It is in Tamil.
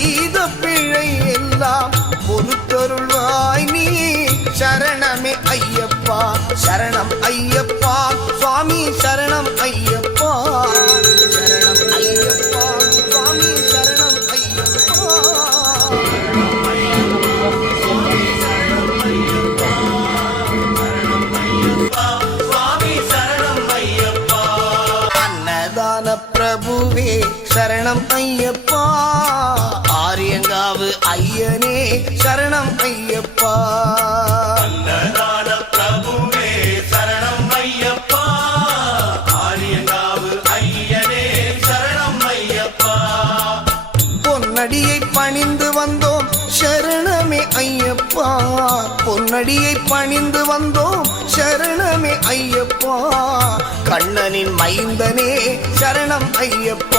செய்த பிழை எல்லாம் பொறுத்தருள்வாய் நீ. சரணமே ஐயப்பா சரணம் ஐயப்பா சுவாமி சரணம் ஐயப்பா. சரணம் ஐயப்பா சுவாமி சரணம் ஐயப்பா. அன்னதான பிரபுவே சரணம் ஐயப்பா. ஆரியங்காவு ஐயனே சரணம் ஐயப்பா. அன்னதான பிரபுவே சரணம் ஐயப்பா. ஆரியங்காவு ஐயனே சரணம் ஐயப்பா. பொன்னடியை பணிந்து வந்தோம் சரணமே ஐயப்பா. பொன்னடியை பணிந்து வந்தோம் சரணமே ஐயப்பா. கண்ணனின் மைந்தனே சரணம் ஐயப்பா.